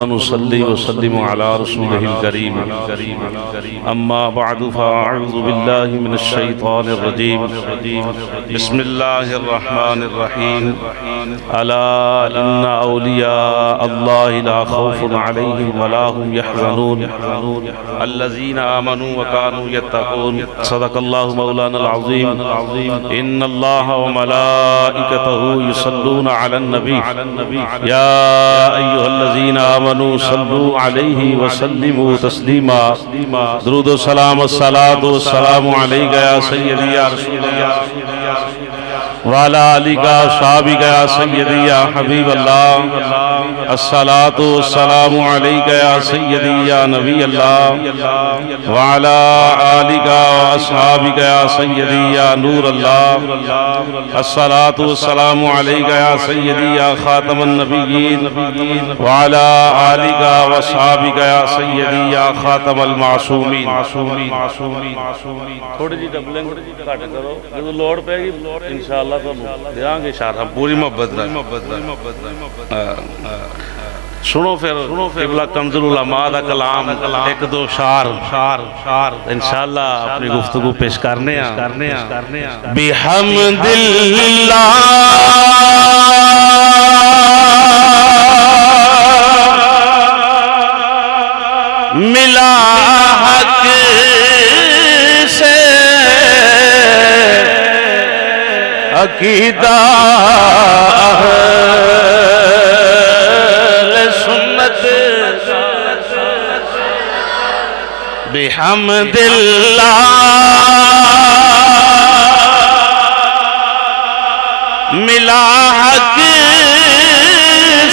نصلي وسلم على رسوله الكريم أما بعد فأعوذ بالله من الشيطان الرجيم بسم الله الرحمن الرحيم ألا إن أولياء الله لا خوف عليهم ولا هم يحزنون الذين آمنوا وكانوا يتقون صدق الله مولانا العظيم إن الله وملائكته يصلون على النبي يا أيها الذين آمنوا صلوا علیہ وسلموا تسلیما درود و سلام الصلاة والسلام علیکہ یا سیدی یا رسول اللہ وعلا علیکہ صحابیکہ یا سیدی یا حبیب اللہ الصلاة والسلام علیکہ یا سیدی یا نبی اللہ وعلا آلکہ واصحابکہ یا سیدی یا نور اللہ الصلاة والسلام علیکہ یا سیدی یا خاتم النبیین وعلا آلکہ واصحابکہ یا سیدی یا خاتم المعصومین تھوڑی جی ڈبلنگ کٹ کرو جب لوڑ پہ گی انشاءاللہ تو دیاں گے اشارہ پوری محبت رہا سنو پھر قبلہ کنز العلماء دا کلام ایک دو شعر انشاءاللہ اپنی گفتگو پیش کرنے ہیں بحمد اللہ ملا حق سے عقیدہ اہل سنت بحمد اللہ ملا حق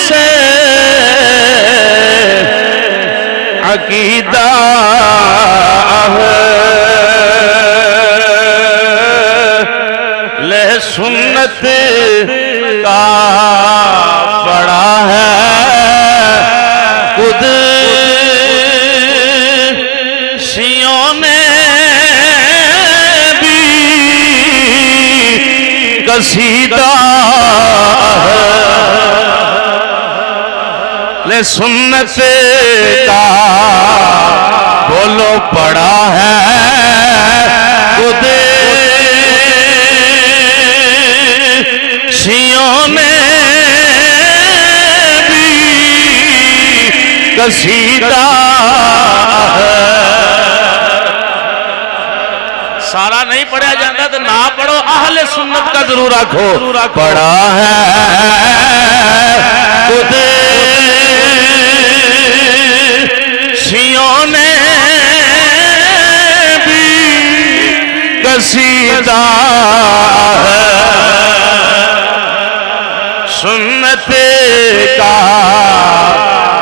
سے عقیدہ اہل سنت کا پڑا ہے قدسیوں نے بھی قصیدہ لے سنت کا بولو پڑا ہے قدسیوں نے بھی قصیدہ سارا نہیں پڑھا جاتا تو نہ پڑھو اہل سنت کا ضرور رکھو پڑھا ہے قدسیوں نے بھی قصیدہ سنت کا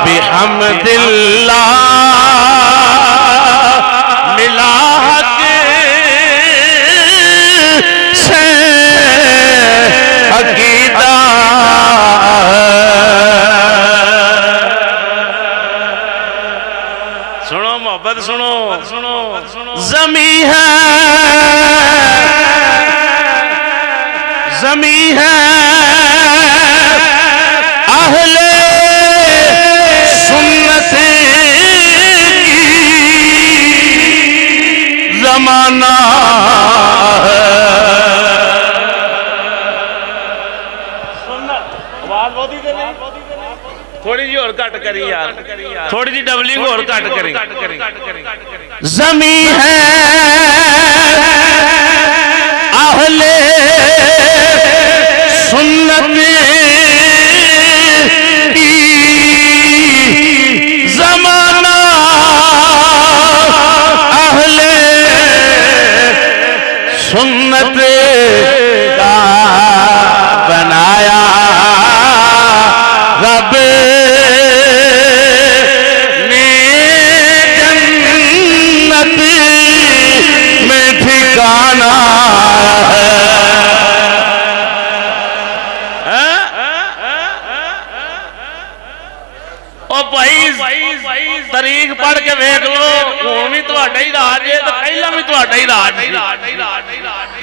بحمد اللہ ملا حق سے عقیدہ سنو محبت سنو زمین ہے زمین ہے اہل سنت کی زمانہ تھوڑی جی اور کٹ کری یار تھوڑی جی ڈبلنگ اور کٹ کری زمین ہے اہل سنت کی زمانہ اہل سنت کا بنایا رب نے جنت میں ٹھکانہ تاریخ پڑھ کے ویکھ لو ہن بھی تہاڈا ہی راج ہے تے پہلا بھی تہاڈا ہی راج ہے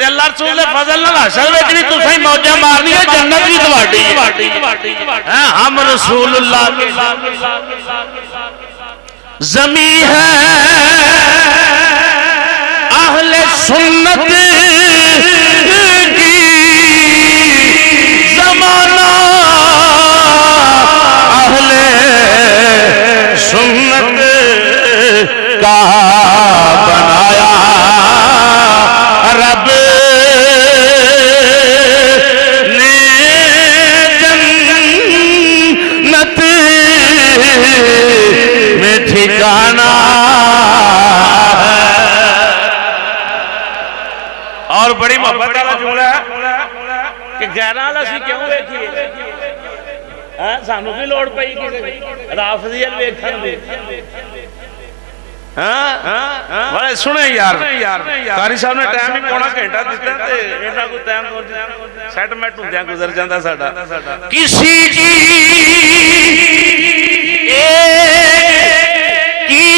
تے اللہ رسول دے فضل نال حشر وچ بھی تساں موجاں مارنی ہے جنت بھی تواڈی ہے ہم رسول اللہ کے زمین ہے اہل سنت کی زمانہ اہل سنت کا بنایا رب نے جنت میں ٹھکانہ اور بڑی محبت والا جملہ ہے کہ غیراں والا سی کیوں ویکھیے سانو بھی لوڑ پئی کسی رافضیت ویکھن دی بڑے سنے یار قاری صاحب نے ٹائم ہی پونا گھنٹہ دیتا تے انہاں کوئی ٹائم سیٹمنٹ ہوندیاں گزر جاندا ساڈا کسی کی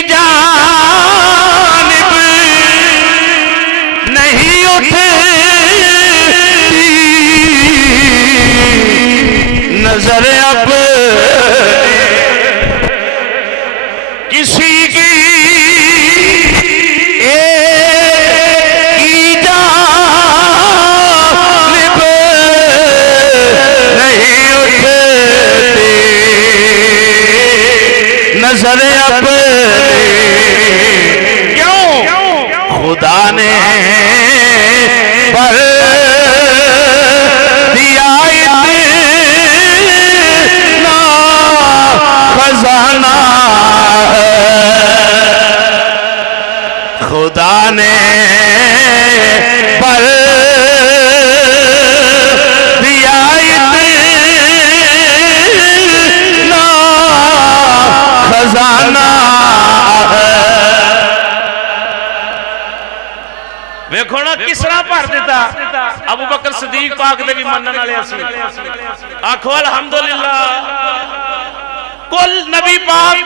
جانب نہیں اٹھتی نظر اب کسی کی جانب نہیں اٹھتی نظر اب کیوں خدا نے پر دیا اتنا خزانہ خدا نے پر دیا اتنا خزانہ ویکھو نا کس طرح بھر دیتا ابو بکر صدیق پاک دے بھی منن والے اسی آکھو الحمدللہ کل نبی پاک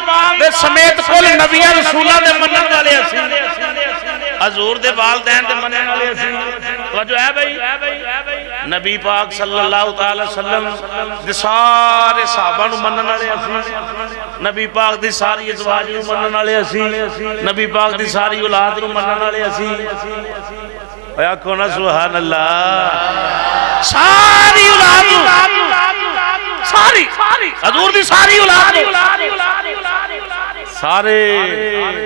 دے سمیت کل نبیاں رسولاں دے منن والے اسی حضور دے والدین دے منن والے اسی توجہ ہے بھائی نبی پاک صلی اللہ تعالی وسلم دے سارے صحابہ نو منن والے اسی نبی پاک دی ساری ازواج نو منن والے اسی نبی پاک دی ساری اولاد نو منن والے اسی اے آکھو نا سبحان اللہ ساری اولاد ساری حضور دی ساری اولاد سارے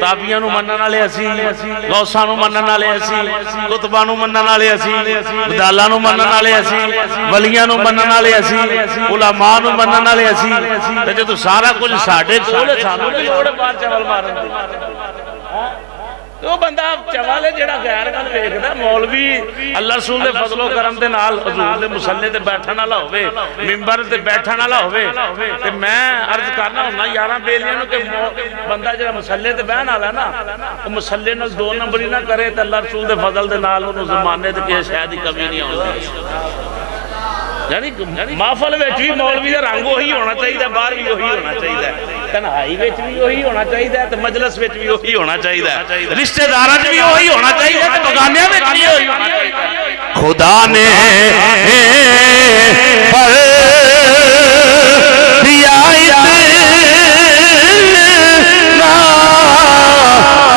تابعیاں نو منن والے اسی غوثاں نو منن والے اسی قطباں نو منن والے اسی بدالاں نو منن والے اسی ولیاں نو منن والے اسی علماء نو منن والے اسی تے جدوں سارا کچھ ساڈے کول سانو کی لوڑ ہے بار چول مارن دی تو بندہ چوال ہے جڑا غیر گل ویکھدا مولوی اللہ رسول دے فضل و کرم دے نال حضور دے مصلی تے بیٹھن والا ہوے منبر تے بیٹھن والا ہوے تے میں عرض کرنا ہوندا یاراں بیلیاں نو کہ بندہ جڑا مصلی تے بیٹھن والا نا او مصلی نال دو نمبری نہ کرے تے اللہ رسول دے فضل دے نال اونوں زمانے تے کسے شے دی کمی نہیں ہوندی یعنی محفل وچ بھی مولوی دا رنگ وہی ہونا چاہیے باہر بھی وہی ہونا چاہیے تنہائی وچ بھی وہی ہونا چاہیے تے مجلس وچ بھی وہی ہونا چاہیے رشتہ داراں وچ بھی وہی ہونا چاہیے تے بگانیاں وچ بھی وہی ہونا چاہیے خدا نے پر دیا اتنا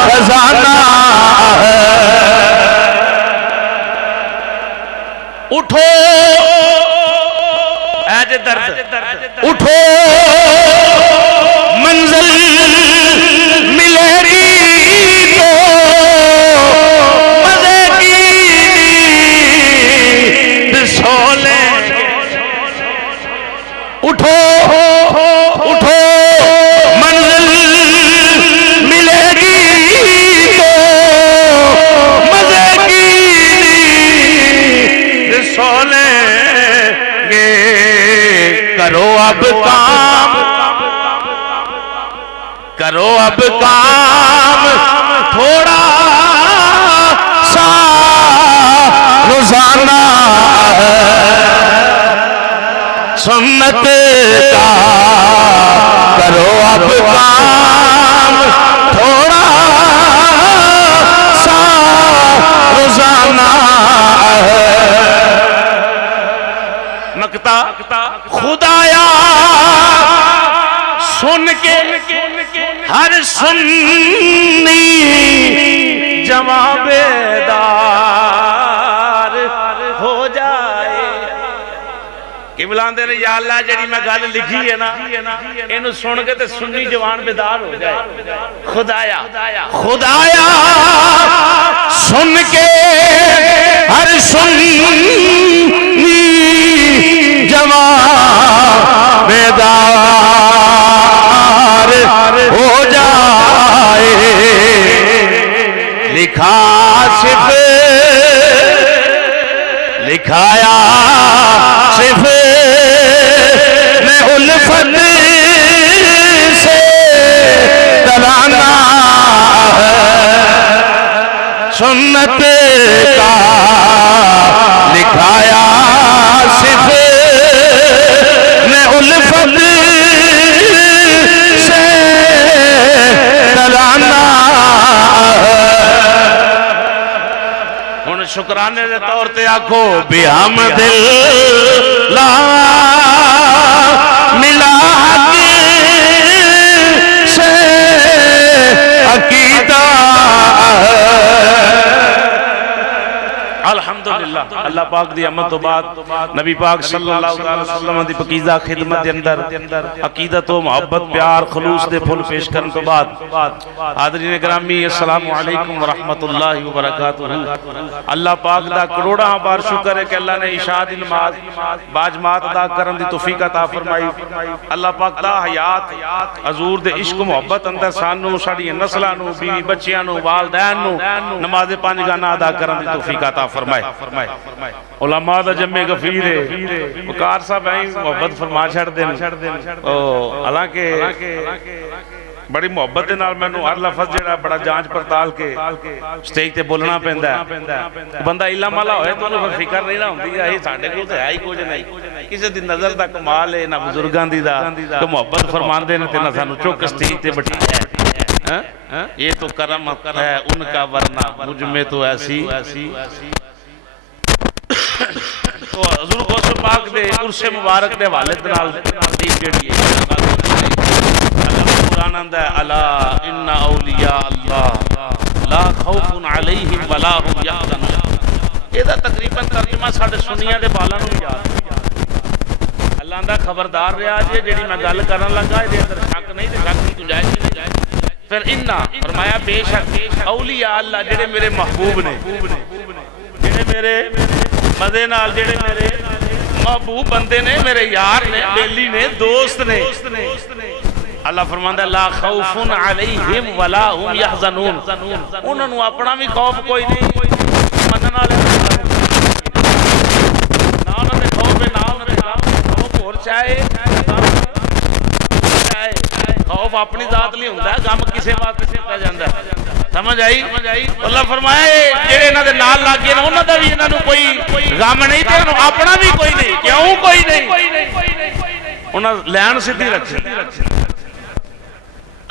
خزانہ اٹھو درد اٹھو منزل ملے گی تو مزے کی نیند سو لیں اٹھو اٹھو منزل ملے گی تو مزے کی نیند سو لیں کرو اب کام کرو اب کام تھوڑا سا روزانہ سنت کا کرو اب کام تھوڑا سا روزانہ ہر سنی جواں بیدار ہو جائے کہ بلاندے نے یا اللہ جڑی میں گل لکھی ہے نا انہوں سن کے تے سنی جوان بیدار ہو جائے خدایا سن کے ہر سنی جوان بیدار ہو جائے لکھایا صرف میں الفت سے ترانا سنت کا لکھایا صرف میں الفت سے ترانا ہن شکرانے دے طور تے آکھو بحمد اللہ ملا حق سے عقیدہ الحمدللہ اللہ پاک دی احمد تو بعد نبی پاک صلی اللہ علیہ وسلم دی پکیزہ خدمت دے اندر عقیدت و محبت پیار خلوص دے پھول پیش کرن تو بعد حاضرین گرامی السلام علیکم ورحمت اللہ وبرکاتہ اللہ پاک دا کروڑا بار شکر ہے کہ اللہ نے اشاعت نماز باجماعت ادا کرن دی توفیق عطا فرمائی اللہ پاک دا حیات حضور دے عشق و محبت اندر سانو ساڑی نسلانو بیوی بچیانو والدینو نماز پانچ گانا ادا کرن دی توفیق عطا فرمائے علماء دا جمع غفیر ہے وقار صاحب ہیں محبت فرما چھڑ دیں حالانکہ بڑی محبت دے نال میں نو ہر لفظ جڑا بڑا جانچ پڑتال کے سٹیج تے بولنا پیندا ہے بندہ علم والا ہوئے تو انہوں فکر نہیں نہ ہوندی ہے ساڈے کول تے ہے ہی کچھ نہیں کسی دی نظر دا کمال ہے نہ بزرگاں دی دا کہ محبت فرماندے نے تے نہ سانو چوک سٹیج تے بٹھی ہے یہ تو کرم ہے ان کا ورنہ مجھ میں تو ایسی تو حضور غوث پاک دے عرص مبارک دے والد نال حدیث جڑی ہے اللہ قرآن اندر ہے الا ان اولیاء اللہ لا خوف علیہم ولا هم یحزنون یہ دا تقریباً ترجمہ ساڈے سنیاں دے بالاں نوں یاد اللہ اندر خبردار رہا جے جڑی میں گل کرن لگا اے اندر شک نہیں تے شک کی گنجائش نہیں پھر انہا فرمایا بے شک اولیاء اللہ جڑے میرے محبوب نے جڑے میرے مدے نال جڑے میرے محبوب بندے نے میرے یار نے بیلی نے دوست نے اللہ فرماندا لا خوف علیہم ولا هم یحزنون انہاں نوں اپنا بھی خوف کوئی نہیں منن والے نہ انہاں دے خوف نہ انہاں دے خوف ہور چاہے خوف اپنی ذات لی ہوندا ہے غم کسے واسطے سیتا جاندا ہے سمجھ آئی اللہ فرمائے جڑے انہاں دے نال لگ گئے انہاں دا بھی انہاں نوں کوئی غم نہیں تے انہاں اپنا بھی کوئی نہیں کیوں کوئی نہیں انہاں لین سیدھی رکھی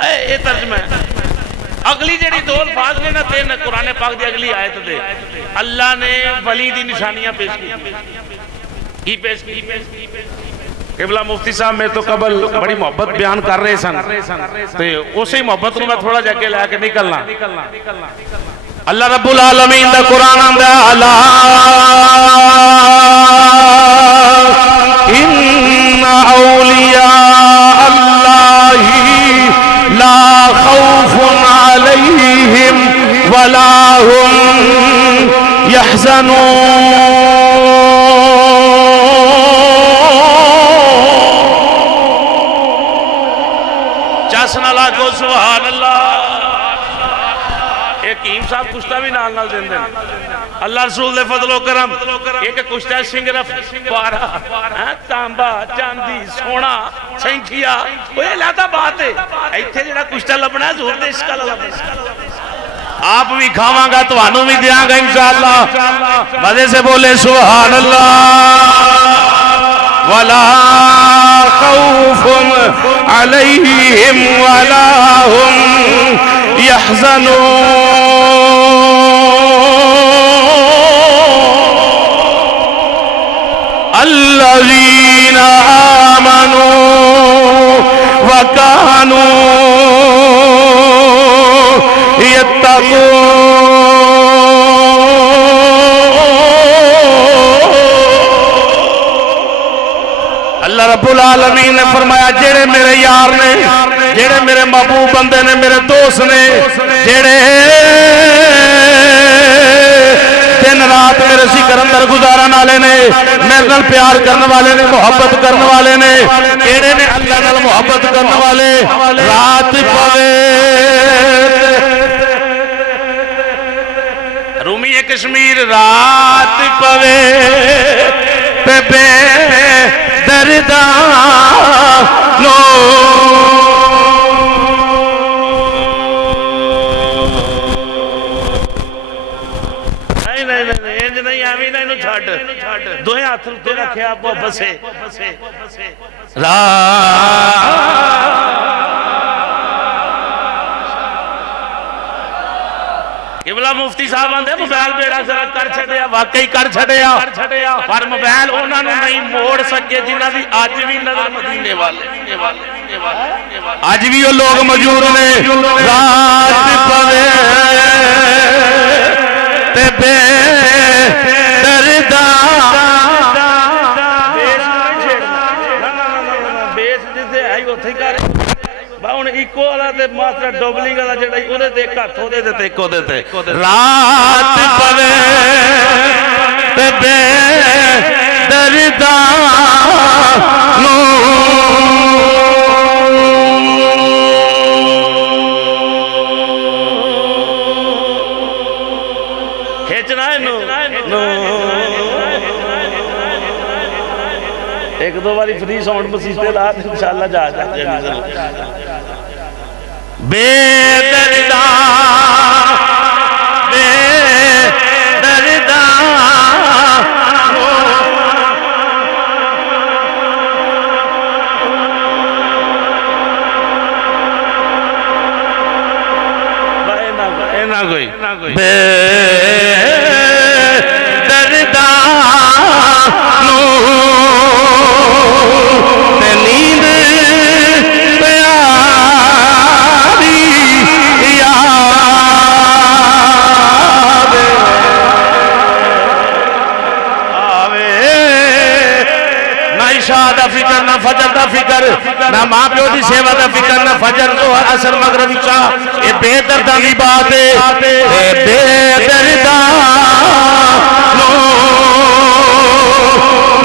اے ترجمہ ہے اگلی جڑی دو الفاظ نے نا تین قرآن پاک دی اگلی آیت دے اللہ نے ولی دی نشانیاں پیش کی پیش کی قبلہ مفتی صاحب میں تو قبل بڑی محبت بیان کر رہے سن تو اسی محبت میں تھوڑا جا کے لے کے نکلنا اللہ رب العالمین دا قرآن آندہ الا ان اولیاء اللہ لا خوف علیہم ولا هم یحزنون چاسن اللہ کو سبحان اللہ ایک حکیم صاحب کشتہ بھی نال نال دیں اللہ رسول دے فضل و کرم ایک کشتہ سنگرف پارا تانبا چاندی سونا سینکھیا وہ یہ لاتا بات ہے ایتھے جڑا کشتہ لبنا ہے زور دے اسکال لبنا آپ بھی کھاواں گا تو آنوں بھی دیاں گا انشاءاللہ مزے سے بولے سبحان اللہ وَلَا خَوْفٌ عَلَيْهِمْ وَلَا هُمْ يَحْزَنُونَ الَّذِينَ آمَنُوا وَكَانُوا رب العالمین نے فرمایا جڑے میرے یار نے، جڑے میرے محبوب بندے نے، میرے دوست نے، جڑے دن رات میرے ذکر اندر گزارن والے نے، میرے نال پیار کرنے والے نے، محبت کرنے والے نے، کیڑے نے اللہ نال محبت کرنے والے، رات پوے رومی کشمیر رات پوے تے بے دردانو دوئے ہاتھ تو رکھے آپ بسے قبلہ مفتی صاحب آندے موبائل بیڑا ذرا کر چھڑیا، واقعی کر چھڑیا، پر موبائل انہوں نے نہیں موڑ سکے جنہ بھی آج بھی نظر مدینے والے، آج بھی وہ لوگ موجود نے۔ رات پوے تے بے ایکو والا تے ماسٹر ڈوبلی والا جڑا اودے تے ایک ہاتھ اودے تے ایک اودے تے رات پوے تے بے دردانو کھینچنا ہے نو ایک دو باری فری ساؤنڈ مسیحتے لات انشاءاللہ جا جائے بے دردان بے دردان اینا کوئی بے فکر نہ فجر دا فکر نہ ماں پیو دی سیوا دا فکر نہ فجر ظہر عصر مغرب عشاء یہ بے درداں دی بات ہے بے درداں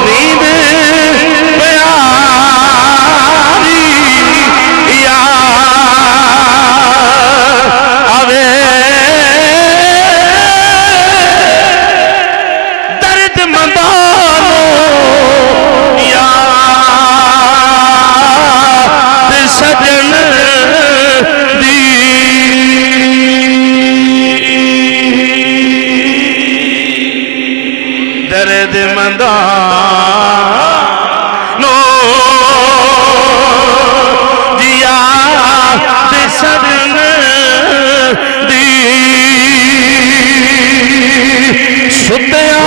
نیند پیاری یار آوے درد مندانو سجن دی درد مندانو دیا سجن دی ستیا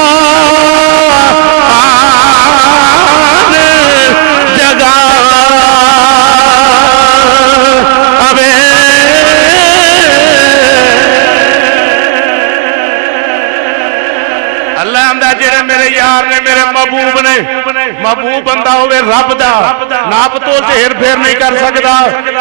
جڑے میرے یار نے میرے محبوب نے محبوب بندہ ہوئے رب دا ناپ تو ہیر پھیر نہیں کر سکتا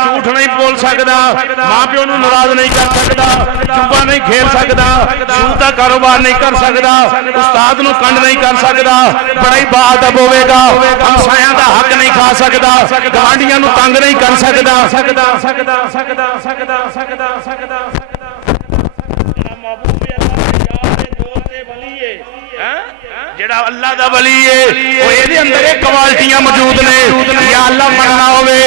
جھوٹ نہیں بول سکتا ماں پیو نو ناراض نہیں کر سکتا چوبا نہیں کھیل سکتا سود دا کاروبار نہیں کر سکتا استاد نو کنڈ نہیں کر سکتا بڑائی با ادب ہوے گا ہمسایاں دا حق نہیں کھا سکتا گوانڈیاں نو تنگ نہیں کر سکتا جڑا اللہ دا ولی ہے وہ یہ اندر ایک کوالٹیاں موجود نے یا اللہ مننا ہوئے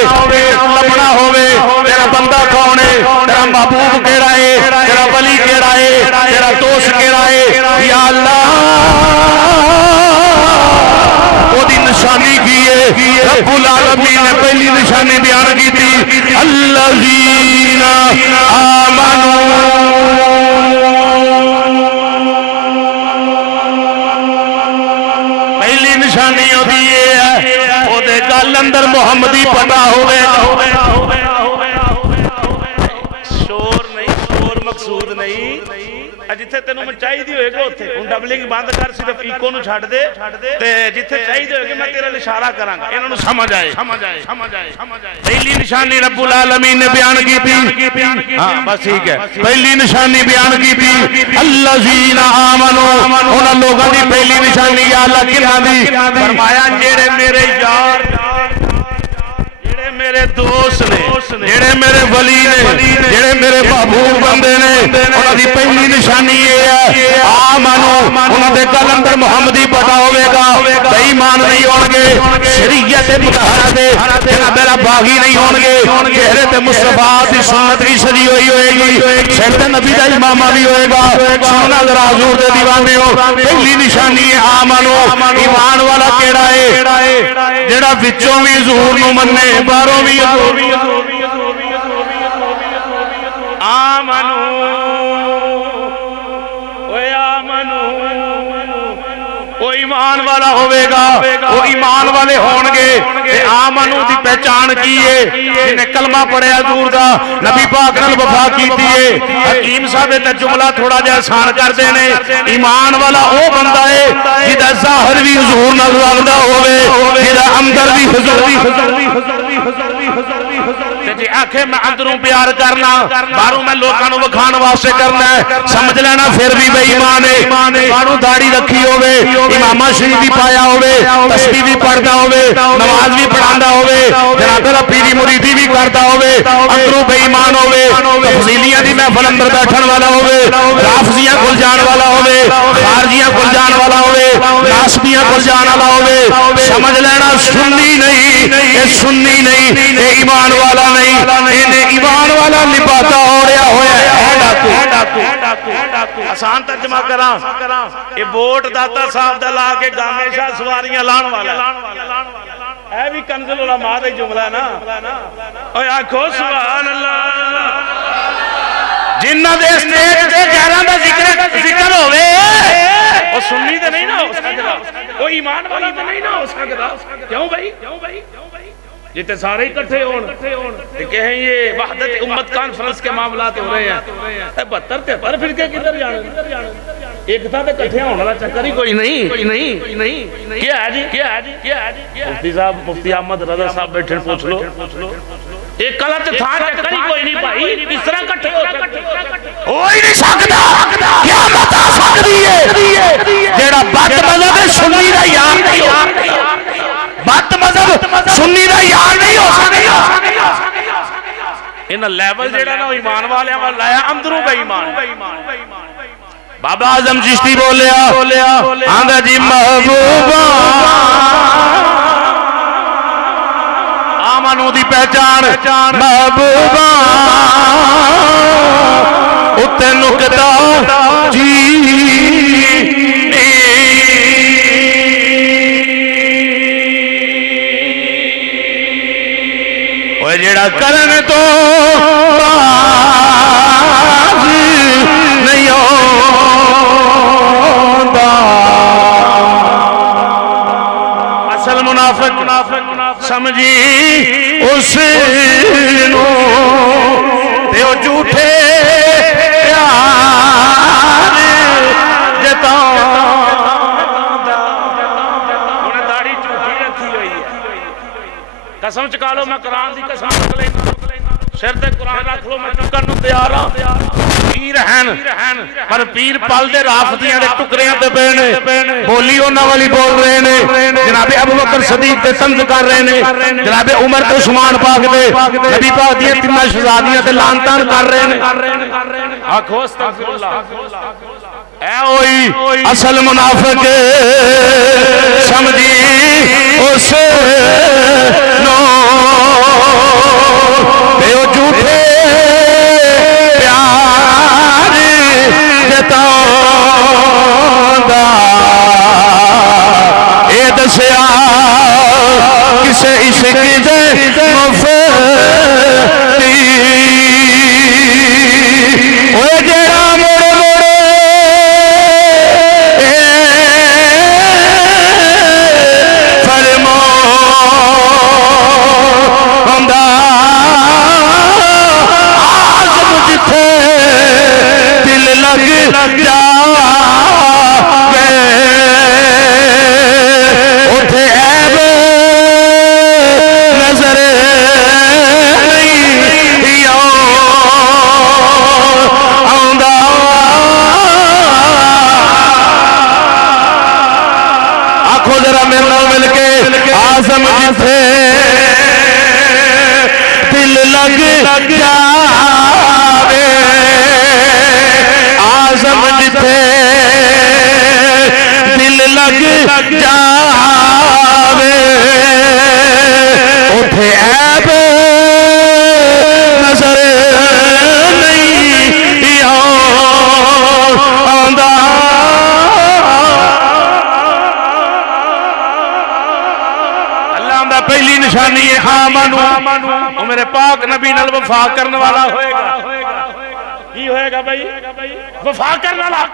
لبنا ہوئے تیرا بندہ کون ہے تیرا محبوب کیڑا ہے تیرا ولی کیڑا ہے تیرا دوست کیڑا ہے یا اللہ وہ دی نشانی کی ہے رب العالمین نے پہلی نشانی بیان کی تھی الذین آمنوا نشانی ہوتی ہے وہ دے گل اندر محمدی پتا ہوئے شور نہیں شور مقصود نہیں جتھے تینوں میں چاہیے ہوئے گا اتھے ان ڈبلنگ بند کر صرف ایکو نو چھڑ دے تے جتھے چاہیے ہوئے گا میں تیرا اشارہ کراں گا انہوں نے سمجھ آئے پہلی نشانی رب العالمین نے بیان کی تھی ہاں بس ٹھیک ہے پہلی نشانی بیان کی تھی الذین آمنوا انہاں لوگاں دی پہلی نشانی یا اللہ کنہاں دی فرمایا جڑے میرے یار میرے دوست نے جڑے میرے ولی نے جڑے میرے محبوب بندے نے انہاں دی پہلی نشانی یہ ہے آمنو انہاں دے گل اندر محمدی پتا ہوئے گا بے ایمان نہیں ہون گے شریعت مطہرہ دے جناب میرا باغی نہیں ہون گے چہرے تے مصطفیٰ دی سنت کی سجی ہوئی ہوئے گی سیدنا نبی دا امامہ بھی ہوئے گا سننا ذرا حضور دے دیوانے ہو پہلی نشانی ہے آمنو ایمان والا کیڑا ہے جڑا وچوں بھی ظہور نو مننے باروں بھی آمنو وہ ایمان والا ہوئے گا وہ ایمان والے ہونگے آمنو دی پہچان کیے جنہیں کلمہ پڑھے حضور دا نبی پاک نے وفا کی دیئے حکیم صاحب تے جملہ تھوڑا جا آسان کر دینے ایمان والا او بندہ ہے جدہ ظاہر بھی حضور نظر ہوئے جدہ اندر بھی حضور جی آنکھیں میں اندروں پیار کرنا باروں میں لوگانوں وکھان واسے کرنا ہے سمجھ لینا پھر بھی بے ایمان ہے باروں داڑھی رکھی ہوئے امامہ شریف بھی پایا ہوئے تسبیح بھی پڑھتا ہوئے نماز بھی پڑھاندہ ہوئے جناب اللہ پیری مریدی بھی کرتا ہوئے اندروں بے ایمان ہوئے تفضیلیاں دی محفل اندر بیٹھن والا ہوئے رافضیاں کل جان والا ہوئے خارجیاں کل جان والا ہوئے ناسبیاں کل جان والا ہوئے سمجھ لینا سنی نہیں یہ سنی نہیں یہ ایمان والا نہیں انہیں ایمان والا لباتا ہو رہا ہویا ہے آسان ترجمہ کراں یہ بوٹ داتا صاحب دلا کے گامیشہ سواریاں لان والا اے بھی کنزل علماء دے جملہ نا اوہ آنکھو سبحان اللہ جنہ دے اسٹیج دے گیران دا ذکر ہوئے وہ سنی دے نہیں نہ ہو سکتا وہ ایمان والا دے نہیں نہ ہو سکتا کیوں بھائی جتے سارے اکٹھے ہون کہیں یہ وحدت امت کانفرنس کے معاملات ہو رہے ہیں اے بہتر تے پر پھر کے کدھر جانے ایک تھا تے کٹھے ہونے والا چکر ہی کوئی نہیں کیا ہے جی مفتی صاحب مفتی احمد رضا صاحب بیٹھے پوچھ لو ایک غلط تھا چکر ہی کوئی نہیں بھائی کس طرح کٹھے ہو سکتے ہوئی نہیں سکتا کیا بتا سکتی ہے جیڑا بات مذہب سنی دا یار نہیں ہو بات مذہب سنی دا یار نہیں ہو سکتا انہا لیول جیڑا نا ایمان والے ہمیں لایا اندروں بے ایمان بابا اعظم چشتی بولیا آنگا جی محبوبہ آمنو دی پہچان محبوبہ اتے نکتا جی وہ جڑا کرن تو باز نہیں ہوندہ اصل منافق سمجھی اس نو تے وہ جھوٹے پیار جتا انہیں داڑھی جھوٹی رکھی ہوئی ہے قسم چکا لو میں قرآن دی قسم رکھ لینا سر تے قرآن رکھ لو میں چکر نو تیار ہاں پیر ہیں پر پیر پال دے رافضیاں دے ٹکریاں تے بینے بولی ہونا والی بول رہے نے جناب ابو بکر صدیق تے طنز کر رہے نے جناب عمر تے عثمان پاک دے نبی پاک دی تین شہزادیاں تے لعنتاں کر رہے نے آکھو استغفر اللہ اے اوئی اصل منافق سمجھی اس نو بے او جھوٹے پیار جتا دا اے دسیا کسے عشق دے مفتی اوے جیڑا موڑے فرمو ہندہ آزم جتھے دل لگ جاوے آزم جتھے دل لگ جاوے اٹھے عیب نظر نہیں آندا اللہ آندا پہلی نشانی ہے آمنو وہ میرے پاک نبی نال وفا کرنے والا ہوئے گا کی ہوئے گا بھائی وفا کرنے والا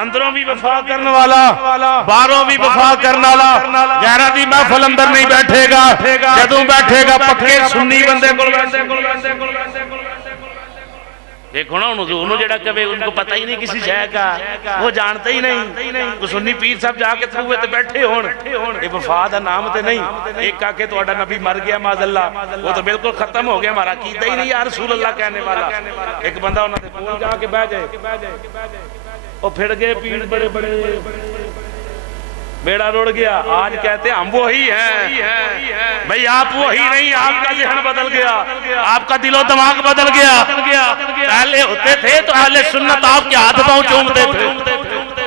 اندروں بھی وفا کرنے والا باہروں بھی وفا کرنے والا غیرہ دی محفل اندر نہیں بیٹھے گا جدوں بیٹھے گا پکے سنی بندے کو دیکھو نا انہوں جڑا کبھی ان کو پتہ ہی نہیں کسی شے کا وہ جانتے ہی نہیں وہ سنی پیر صاحب جا کے تھوئے تے بیٹھے ہون یہ وفا دا نام تے نہیں ایک کہا کہ تو اڈا نبی مر گیا معاذ اللہ وہ تو بالکل ختم ہو گیا ہمارا عقیدہ ہی نہیں یا رسول اللہ کہنے والا ایک بندہ انہوں نے پول جا کے بہ جائے وہ پھر گئے پیر بڑے بڑے بیڑا روڑ گیا آج کہتے ہیں ہم وہی ہیں بھئی آپ وہی نہیں آپ کا ذہن بدل گیا آپ کا دل و دماغ بدل گیا پہلے ہوتے تھے تو اہل سنت آپ کے ہاتھ پاؤں چومتے تھے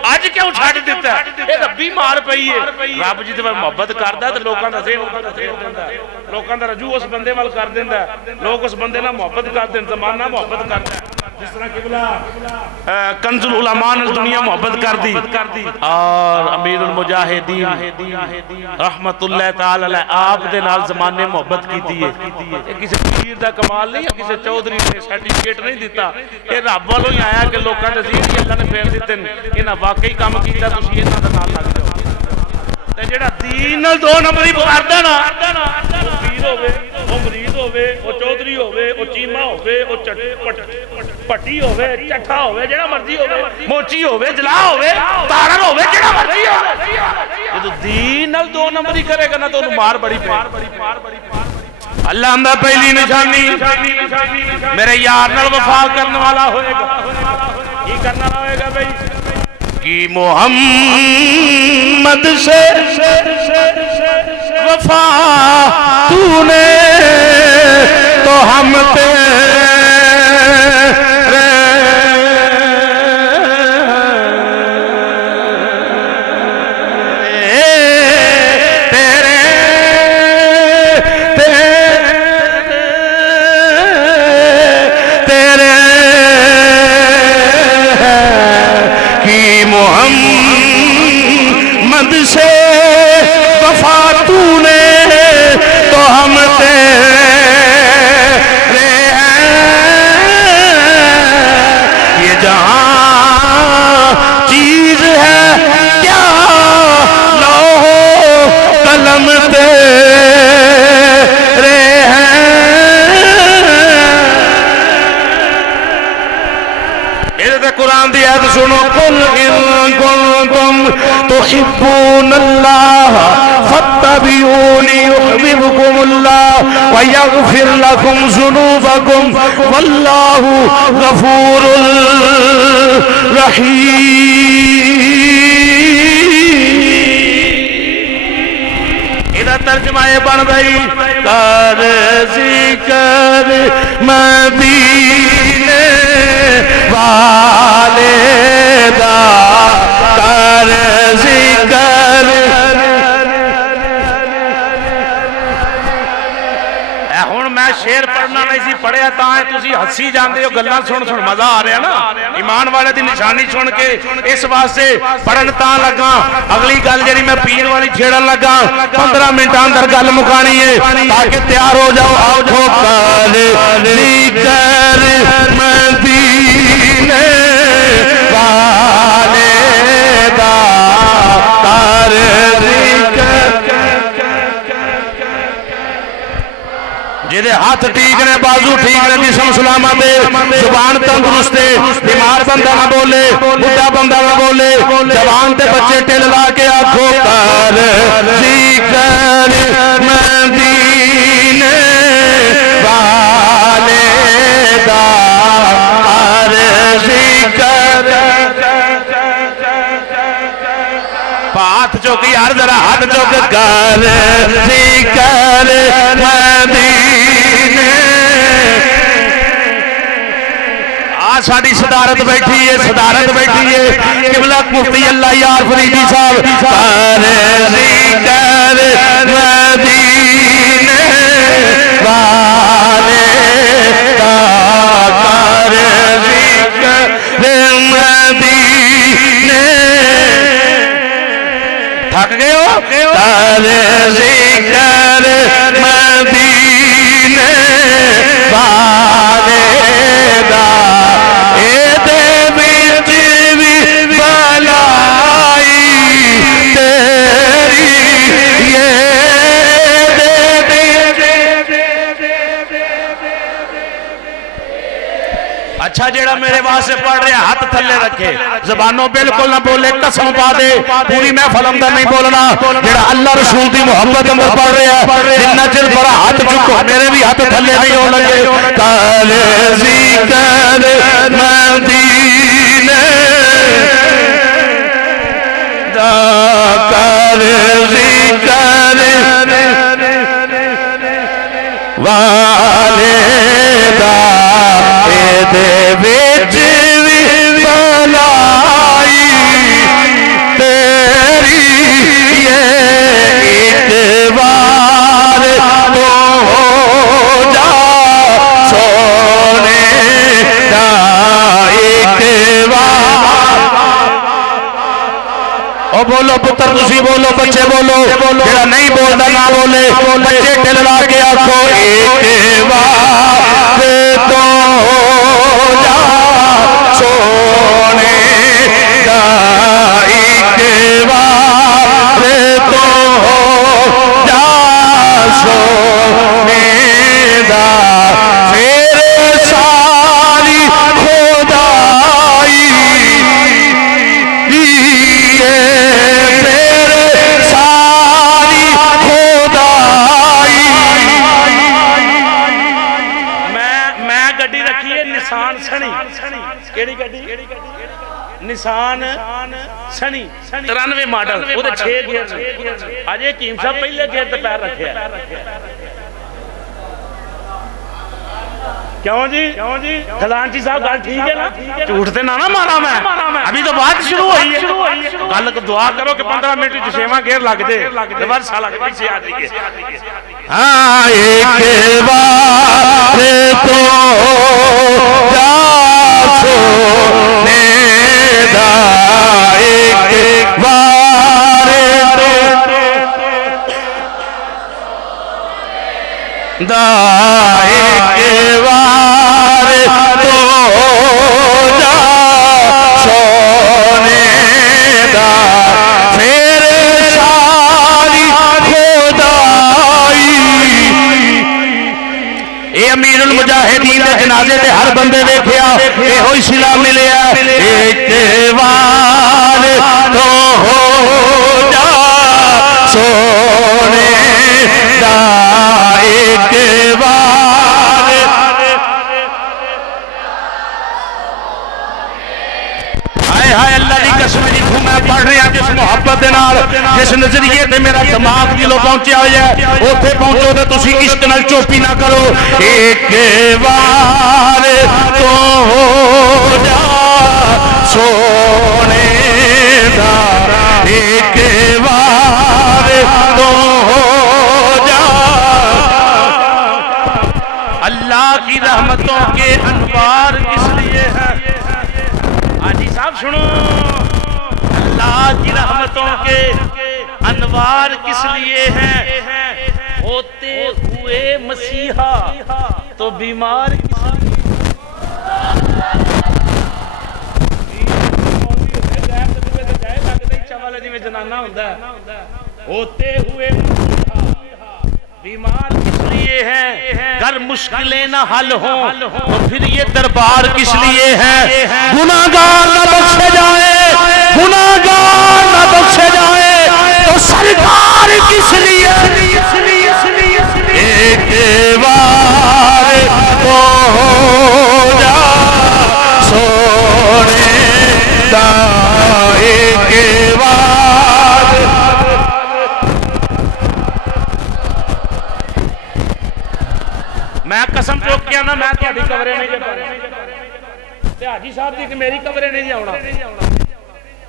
آج کیوں چھاڑ دیتا ہے یہ ربی مار پئی ہے رب جی تے محبت کردا ہے تے لوکاں دا ذہن بدل دیندا ہے لوکاں دا رجوع اس بندے وال کر دیندا ہے لوگ اس بندے نال محبت کردے ہیں زمانہ محبت کردا ہے جس طرح قبلہ کنز العلماء نے دنیا محبت کر دی اور امیر المجاہدین رحمت اللہ تعالی علیہ آپ دے نال زمانے محبت کی دیئے کسی پیر دا کمال نہیں یا کسی چودھری نے سرٹیفکیٹ نہیں دیتا یہ رب والوں ہی آیا کہ لوکاں دے ذہن ہی اللہ نے پھیر دیتے ہیں انہاں واقعی کام کیتا تسی انہاں دا نال لگ جاؤ تے جڑا دین نال دو نمبری کردا نا وہ پیر ہوے وہ مرید ہوے وہ چودھری ہوے وہ چیما ہوے وہ پٹی ہوے چٹھا ہوے جڑا مرضی ہوے موچی ہوے جلا ہوے تارن ہوے جڑا مرضی ہوے جے دین نال دو نمبری کرے گا نا تو انہوں مار بڑی پے اللہ اندر پہلی نشانی میرے یار نال وفا کرنے والا ہوئے گا یہ کرنا ہوئے گا بھئی کہ محمد سے وفا تو نے تو ہم محمد سے وفا تو نے تو ہم تیرے ہیں یہ جہاں چیز ہے کیا لوح قلم تیرے ہیں ادھر قرآن دی آیت سنو قل ان کنتم تحبون اللہ فاتبعونی یحببکم اللہ ویغفر لکم ذنوبکم واللہ غفور رحیم ادھر ترجمہ بن گئی کر ذکر مدینے والے دا کر ذکر ہن میں شعر پڑھنا نہیں سی پڑھیا تاں تسی ہسی جاندے ہو گلاں سن سن مزہ آ رہا نا ایمان والے دی نشانی سن کے اس واسطے پڑھن تاں لگا اگلی گل جڑی میں پیر والی چھیڑن لگا 15 منٹاں اندر گل مکانی ہے تاکہ تیار ہو جاؤ آؤ کر ذکر مدینے والے دا کر جیدے ہاتھ ٹھیک نے بازو ٹھیک نے جسم سلامت دے زبان تندرست دے بیمار بندہ نہ بولے بڈھا بندہ نہ بولے جوان تے بچے ٹل لا کے آنکھوں کر ذکر مدینے والے دا کر ذکر ہاتھ چوکی یار ذرا ہاتھ چک کر ذکر مدینے ساڑی صدارت بیٹھی ہے قبلہ مفتی اللہ یار فریدی صاحب کر ذکر مدینے والے کا کر ذکر مدینے تھک گئے ہو کر ذکر مدینے والے کا اچھا جیڑا میرے واسطے پڑھ رہے ہیں ہاتھ تھلے رکھے زبانوں بالکل نہ بولے قسم پا دے پوری محفل اندر نہیں بولنا جیڑا اللہ رسول دی محبت اندر پڑھ رہے ہیں جنہ چل بڑا ہاتھ چکو میرے بھی ہاتھ تھلے نہیں ہو لگے کر ذکر مدینے دا کر ذکر والے دا دے وچ وی بلائی تیری یہ ایک بار تو ہو جا سونے دا ایک بار او بولو پتر تسی بولو بچے بولو جڑا نہیں بولدا نہ بولے بچے ٹل لا کے آکھو ایک بار تو نسان سنی 93 ماڈل وہ 6 گیئر آج ایک حکیم صاحب پہلے گیئر تے پیر رکھے ہیں کیوں جی خزانچی صاحب گل ٹھیک ہے نا جھوٹتے نہ مارا میں ابھی تو بات شروع ہوئی ہے گل دعا کرو کہ 15 منٹ جسیمہ گیئر لگ دے دوبارہ سالہ کے پیچھے آ دیئے ہاں ایک بار تو جا سونے دا ایک بار دا ایک بار تو جا سونے دا پھر ساری خدائی اے امیر المجاہدین دے جنازے دے ہر بندے دیکھیا اے ہوئی صلہ ملیا ایک بار تو ہو جا سونے دا ایک بار ہائے ہائے اللہ دی قسم دی میں پڑھ رہا جس محبت دے نال جس نظریے تے میرا دماغ دلوں پہنچیا ہویا ہے اوتھے پہنچو تے تسی عشق نال چوپی نہ کرو ایک بار تو ہو جا سونے دا ایک بار تو ہو جا اللہ کی رحمتوں کے انوار کس لیے ہیں آجی صاحب سنو اللہ کی رحمتوں کے انوار کس لیے ہیں ہوتے ہوئے مسیحا تو بیمار کس لیے ہوتے ہوئے بیمار کس لیے ہیں گر مشکلیں نہ حل ہوں تو پھر یہ دربار کس لیے ہیں گناہگار نہ بخشے جائے گناہگار نہ بخشے جائے تو سرکار کس لیے ایک بار تو ہو جا سونے دا ایک بار چک کے آنا میں تہاڈی کمرے نہیں تے حاجی صاحب دی کہ میری کمرے نہیں آونا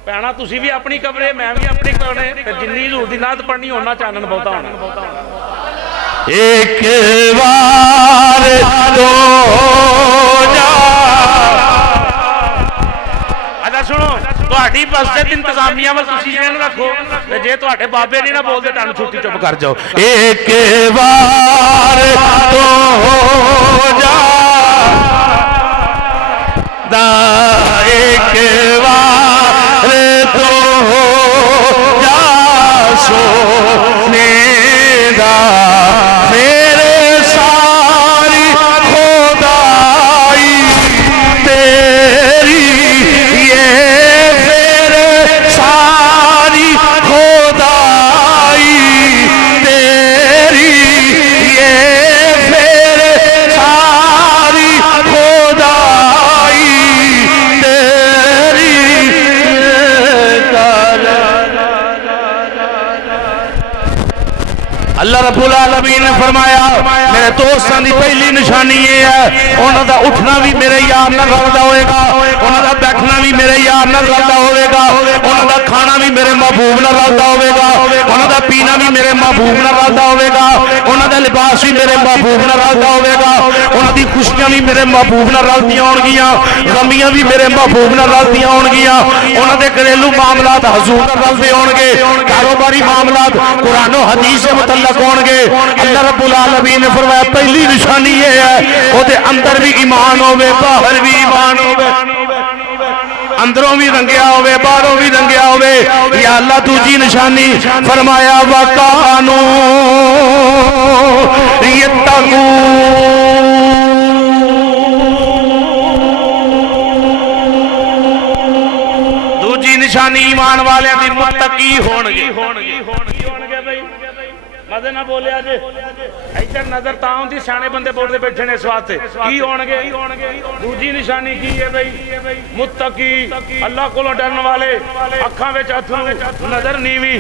پینا تسی بھی اپنی کمرے میں بھی اپنی کمرے تے جنی حضور دی نعت پڑھنی ہونا چانن بہتا ہونا ایک بار تو جا اچھا سنو تہاڈی مسجد انتظامیہ میں تسی ذہن رکھو تے جے تہاڈے بابے نہیں نہ بولدے تانوں چھٹی چپ کر جاؤ ایک بار تو جا دا ایک بار تو جا سونے دا میرے ساری خدائی تیری یہ میرے ساری خدائی تیری یہ میرے ساری خدائی تیری اللہ رب العالمین نے فرمایا میرے دوستاں دی پہلی نشانی یہ ہے انہاں دا اٹھنا بھی میرے یار نال رلدا ہوئے گا انہاں دا بیٹھنا بھی میرے یار نال رلدا ہوئے گا انہاں دا کھانا بھی میرے محبوب نال رلدا ہوئے گا انہاں دا پینا بھی میرے محبوب نال رلدا ہوئے گا انہاں دا لباس بھی میرے محبوب نال رلدا ہوئے گا انہاں دی خوشیاں بھی میرے محبوب نال رلدیاں ہون گیاں غمیاں بھی میرے محبوب نال رلدیاں ہون گیاں انہاں دے گھریلو معاملات حضور نال رلدے ہون گے کاروباری معاملات قرآن و حدیث سے متعلق ہون گے اللہ رب العالمین نے فرمایا پہلی نشانی یہ ہے او دے اندر بھی ایمان ہوے باہر بھی ایمان ہوے اندروں بھی رنگیا ہوے باہروں بھی رنگیا ہوے یا اللہ دوجی نشانی فرمایا وکانو یتقون دوجی نشانی ایمان والے دی متقی ہون گے مدے نہ بولیا جے ایتھے نظر تا ہوندی سیانے بندے بولدے بیٹھے نے اس واسطے کی ہون گے دوجی نشانی کی ہے بھئی متقی اللہ کولوں ڈرن والے اکھاں وچ اتھرو نظر نیوی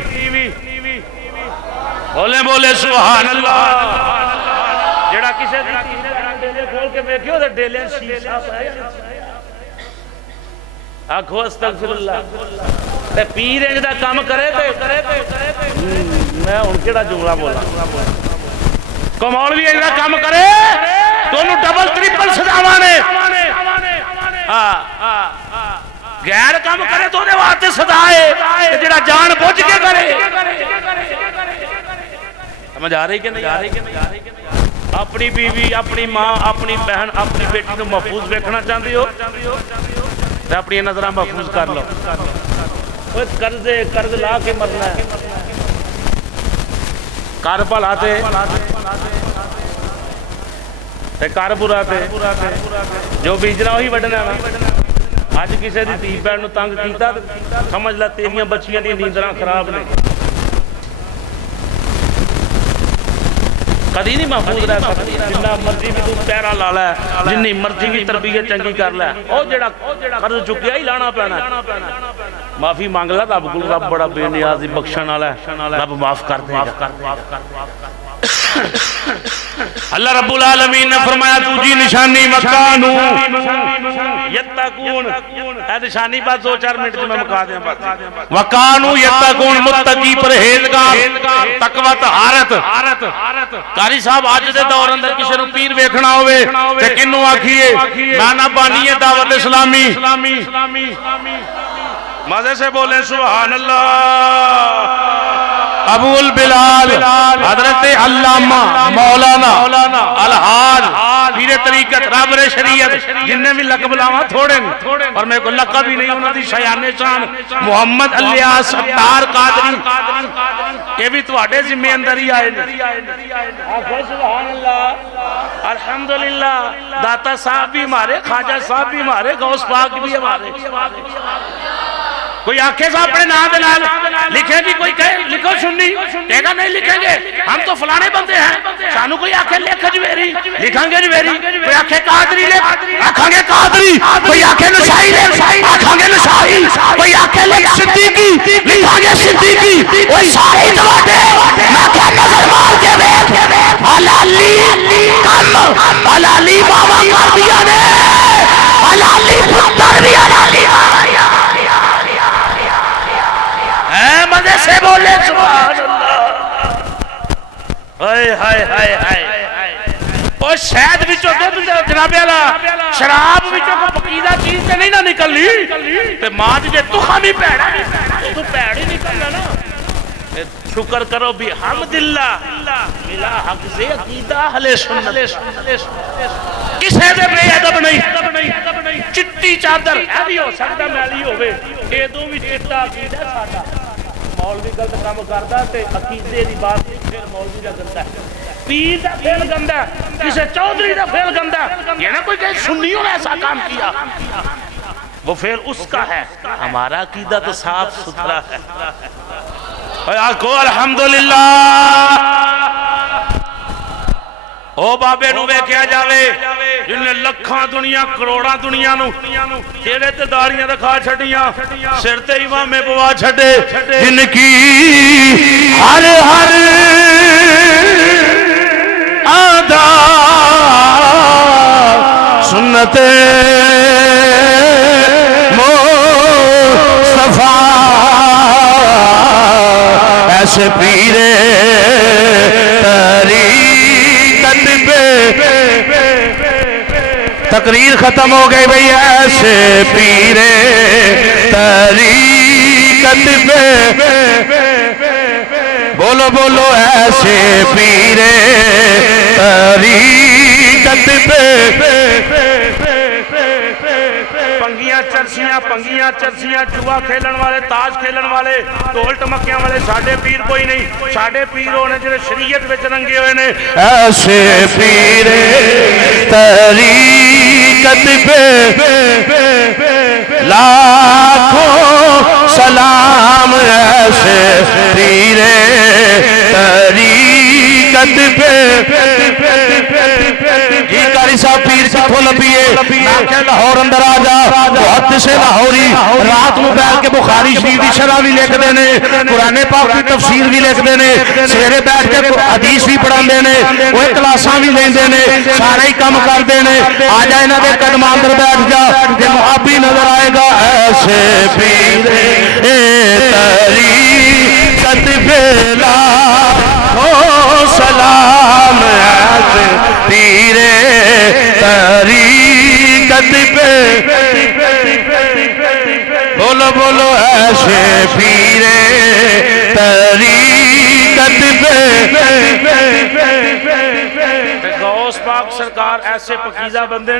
بولے بولے سبحان اللہ جڑا کسے دی ڈیلے کھول کے ویکھیو تے ڈیلے شیشہ پایا آکھو استغفر اللہ تے پیر انج دا کام کرے تے میں ان کیڑا جملہ بولا کمول بھی ایسا کام کرے تو انہوں ڈبل ٹریپل صداواں نے غیر کام کرے تو انہیں واسطے صدائے جڑا جان بوجھ کے کرے سمجھ آ رہی کہ نہیں اپنی بیوی اپنی ماں اپنی بہن اپنی بیٹی کو محفوظ دیکھنا چاہتی ہو تو اپنی نظریں محفوظ کر لو قرض لا کے مرنا ہے کار پلاتے کار براتے جو بیجنا وہی وڈنا ہے آج کسی دی تھی بہن نو تنگ کیتا سمجھ لا تیریاں بچیاں دی نیندراں خراب نے کدی نہیں محفوظ رہ سکتی جنہ مرضی بھی تو پیرا لا لے جنی مرضی بھی تربیت چنگی کر لے او جڑا قرض چکیا ہی لانا پینا معافی مانگ لا رب کو رب بڑا بے نیازی بخشن والا ہے رب معاف کر دے گا اللہ رب العالمین نے فرمایا دوجی نشانی مکانو یتقون اے نشانی بات 2-4 منٹ میں مکا دیں بات وکانو یتقون متقی پرہیزگار تقوی طہارت قاری صاحب آج دے دور اندر کسی نو پیر ویکھنا ہوئے تے کنوں آکھیے نانا بانی دعوت اسلامی مزے سے بولیں سبحان اللہ ابو البلال حضرت علامہ مولانا الحاج پیر طریقت رابر شریعت جنہیں بھی لقب لاواں تھوڑے اور میں کو لقب ہی نہیں انہوں دی شیان شان محمد الیاس ستار قادری کہ بھی تو آڑے ذمہ اندر ہی آئے آخو سبحان اللہ الحمدللہ داتا صاحب بھی ہمارے خواجہ صاحب بھی ہمارے غوث پاک بھی ہمارے کوئی آنکھیں صاحب اپنے نام دلال لکھیں گی کوئی کہے لکھو سننی کہے گا نہیں لکھیں گے ہم تو فلانے بندے ہیں سانو کوئی آنکھیں لکھ جویری لکھیں گے جویری کوئی آنکھیں قادری لکھ آنکھیں گے قادری کوئی آنکھیں نشائی لکھ لکھا گے نشائی کوئی آکے لکھ صدیقی لکھا گے صدیقی وہ سارے دواتے میں کیا نظر مار کے بیٹھ حلالی کم حلالی بابا کر دیا نے حلالی پتر بھی حلالی اے مزے سے بولے سبحان اللہ ہائے ہائے ہائے ہائے او شہد وچوں دودھ جناب والا شراب وچوں کو پکیدہ چیز تے نہیں نہ نکلنی تے ماں جے تخم ہی پیڑا تو پیڑ ہی نکلنا نا شکر کرو بھی حمدللہ ملا حق سے عقیدہ اہل سنت کسے دے بے ادب نہیں چٹی چادر اے بھی ہو سکتا میلی ہوے اے دو بھی چٹا عقیدہ ساڈا مولوی غلط کام کردا تے عقیدے دی بات پھر مولوی دا گندا ہے پیر دا پھیل گندا ہے کسے چودھری دا پھیل گندا ہے یہ نہ کوئی کہ سنیوں نے ایسا کام کیا وہ پھیل اس کا ہے ہمارا عقیدہ تو صاف ستھرا ہے آکو الحمدللہ او بابے نو بے کیا جاوے جن نے لکھاں دنیا کروڑاں دنیا نو تیرے تے داڑیاں رکھا چھڑیاں سر تے امامے پوا چھڑے جن کی ہر ہر آدھا سنت مصطفیٰ ایسے پیرے تقریر ختم ہو گئی بھئی ایسے پیرے طریقت پہ بولو بولو ایسے پیرے طریقت پہ پنگیاں چرسیاں جوا کھیلن والے تاج کھیلن والے ڈول ٹمکیاں والے ساڑھے پیر کوئی نہیں ساڑھے پیر ہونے جنہیں شریعت وچ رنگے ہوئے نے ایسے پیر طریقت پہ لاکھوں سلام ایسے پیر طریقت پہ جی قاری صاحب پیر سے کھول پیئے ناکہ لاہور اندر آجا محدث لاہوری رات میں بیٹھ کے بخاری شریف دی شرح بھی لکھ دینے قرآن پاک کی تفسیر بھی لکھ دینے سویرے بیٹھ کے حدیث بھی پڑھان دینے وہ کلاساں بھی لین دینے سارے ہی کم کر دینے آ جائے نہ دے قدم اندر بیٹھ جا کہ محابی نظر آئے گا ایسے پیر طریقت پہ لاکھوں سلام ایسے پیر طریقت پہ بولو بولو ایسے پیر طریقت پہ غوث پاک سرکار ایسے پکیزہ بندے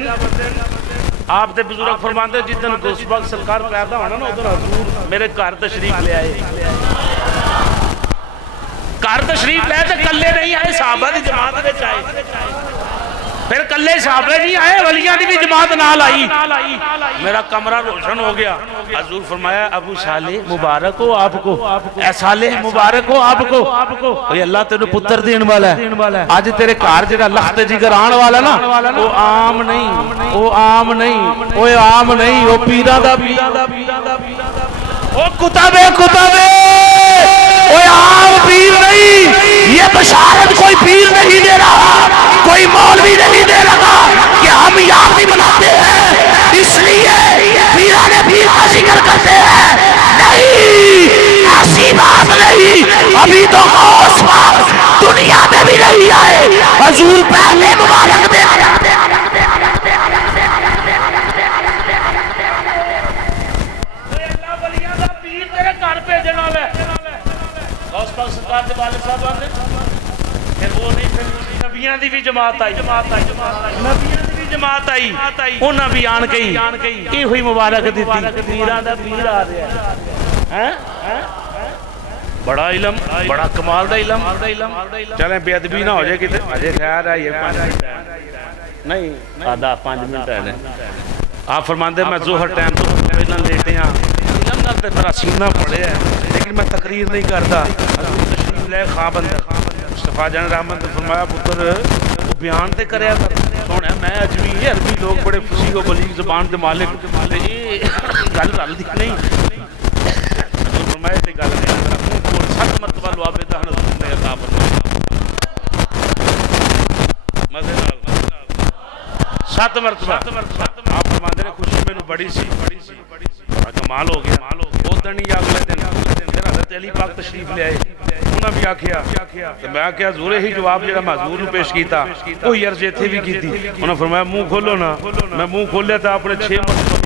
آپ دے بزرگ فرماندے جتن غوث پاک سرکار پیدا ہونا نا ادھر حضور میرے گھر تشریف لے آئے گھر تشریف لے تو کلے نہیں آئے صحابہ دی جماعت میں چاہے پھر کلے صحابہ نہیں آئے ولیاں دی بھی جماعت نہ لائی میرا کمرہ روشن ہو گیا حضور فرمایا ابو صالح مبارک ہو آپ کو اے صالح مبارک ہو آپ کو اوہ اللہ تیرے پتر دین والا ہے آج تیرے کار جگہ لخت جگر آن والا نا وہ عام نہیں وہ عام نہیں وہ عام نہیں وہ پیرہ دا وہ کتابے کوئی عام پیر نہیں یہ بشارت کوئی پیر نہیں دے رہا کوئی مولوی نہیں دے رہا کہ ہم یاد نہیں بناتے ہیں اس لیے پیرانے پیر کا ذکر کرتے ہیں نہیں ایسی بات نہیں ابھی تو غوث پاک دنیا میں بھی نہیں آئے حضور پہلے مبارک دے سرکار دے والد صاحب آنے پھر وہ نہیں پھر نبیان دی بھی جماعت آئی نبیان دی بھی جماعت آئی انہاں بھی آن گئی یہ ہوئی مبارک دیتی پیران دا پیر آ رہا ہے بڑا علم بڑا کمال دا علم چلیں بے ادبی نہ ہو جائے کتے اجے خیر ہے یہ 5 منٹ نہیں آدھا 5 منٹ ہے آپ فرماندے میں ظہر ٹائم تو پہلا لیٹے ہیں علم نال تے میرا سینہ پڑے ہے لیکن میں تقریر نہیں کرتا حضور تشریف لے خواب اندر مصطفیٰ جان رحمت نے فرمایا پتر تو بیان تے کریا کر سونے میں اجمی عربی لوگ بڑے فصیح و بلیغ زبان دے مالک یہ گل رل دی نہیں فرمایا تے گل نہیں کول 7 مرتبہ لوابے دا حضور نے عطا فرمایا مزے نال 7 مرتبہ آپ فرماندے نے خوشی مینوں بڑی سی کمال ہو گیا اودن ہی اگلے دن پھر حضرت علی پاک تشریف لے آئے انہاں بھی آکھیا تے میں آکھیا حضور ہی جواب جڑا میں حضور نوں پیش کیتا وہی عرض ایتھے بھی کیتی انہاں فرمایا منہ کھولو نا میں منہ کھولیا تے اپنے 6 مرتبہ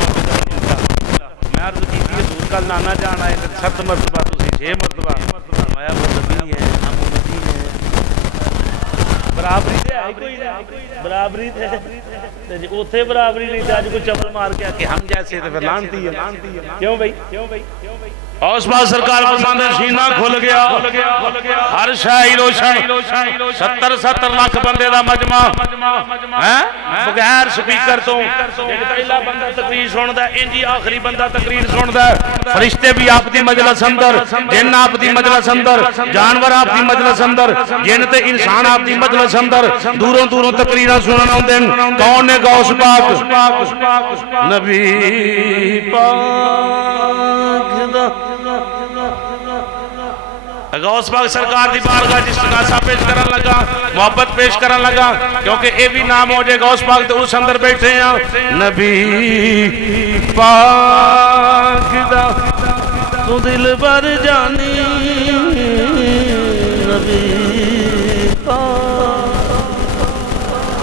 میں عرض کیتی حضور کل نانا جان آئے تے 7 مرتبہ تسی 6 مرتبہ فرمایا وہ نبی ہے ہم امتی ہیں برابری تے ہے کوئی نہیں برابری تے اوتھے برابری نہیں تے اج کوئی چپل مار کے کہ ہم جیسے تے پھر لانتی ہے کیوں بھائی اوس با سرکار فرماندے سینہ کھل گیا ہر شے روشن 70 لاکھ بندے دا مجمع ہیں بغیر سپیکر تو ایک پہلا بندہ تقریر سندا ہے انجی آخری بندہ تقریر سندا ہے فرشتے بھی آپ دی مجلس اندر جن آپ دی مجلس اندر جانور آپ دی مجلس اندر جن تے انسان آپ دی مجلس اندر دوروں دوروں تقریراں سنن اوندے کون نے غوث پاک نبی پاک دا غوث پاک سرکار دی بارگاہ جس استغاثہ پیش کرن لگا محبت پیش کرن لگا کیونکہ اے بھی نام ہو جائے غوث پاک تے اس اندر بیٹھے ہیں نبی پاک دا تو دل بر جانی نبی پاک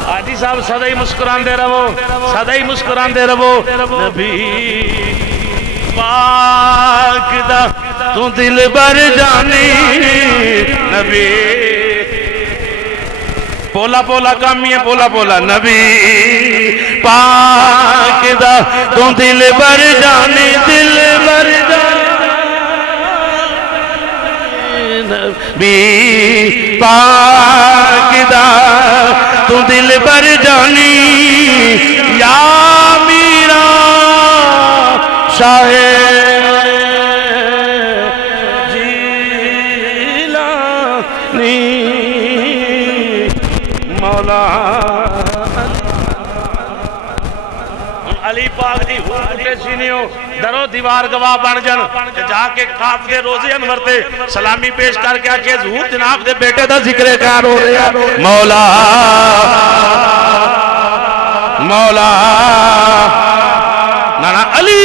حاجی صاحب سدا ہی مسکراندے رہو سدا ہی مسکراندے رہو نبی پاک دا تو دل بر جانی نبی پولا پولا کامی ہے پولا پولا نبی پاک دا تو دل بر جانی دل بر جانی نبی پاک دا تو دل بر جانی یا میرا شاہ علی پاک دی ہوتے سینیوں درو دیوار گواہ بن جن جا کے کاف دے روزے انور تے سلامی پیش کر کے آکے حضور جناب دے بیٹے دا ذکر کار ہو رہا مولا مولا نانا علی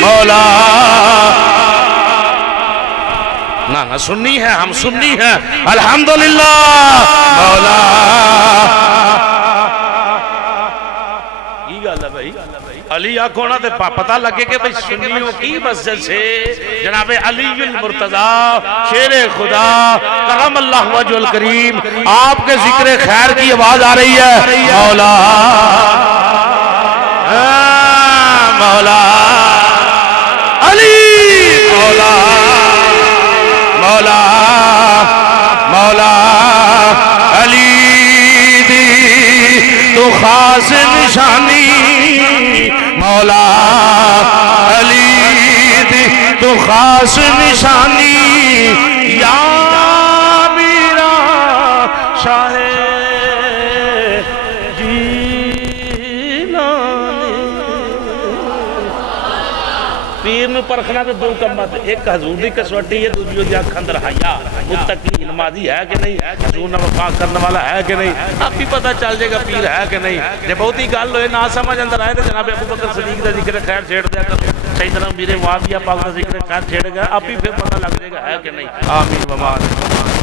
مولا نانا سنی ہے ہم سنی ہے الحمدللہ مولا علی آکھونا تے پتہ لگے کہ بھئی سنیوں کی مسجد سے جناب علی المرتضیٰ شیر خدا کرم اللہ وجہ الکریم آپ کے ذکر خیر کی آواز آ رہی ہے مولا مولا علی مولا مولا مولا علی دی تو خاص نشانی مولا علی دی تو خاص نشانی یا میرا شاہ جیلانی پیر میں پرکھنا تو دو کمت ایک حضور دی کسوٹی ہے دوسری دی آنکھ اندر حیا متقی نمازی ہے کہ نہیں حضور نہ وفا کرنے والا ہے کہ نہیں اب بھی پتہ چل جائے گا پیر ہے کہ نہیں جب بہت ہی گل ہوئے نہ سمجھ اندر آئے تو جناب ابو بکر صدیق دا ذکر خیر چھیڑ دیا کر سیدنا میرے معاویہ پاک دا ذکر خیر چھیڑ گا اب بھی پھر پتہ لگ جائے گا ہے کہ نہیں آمین و آمین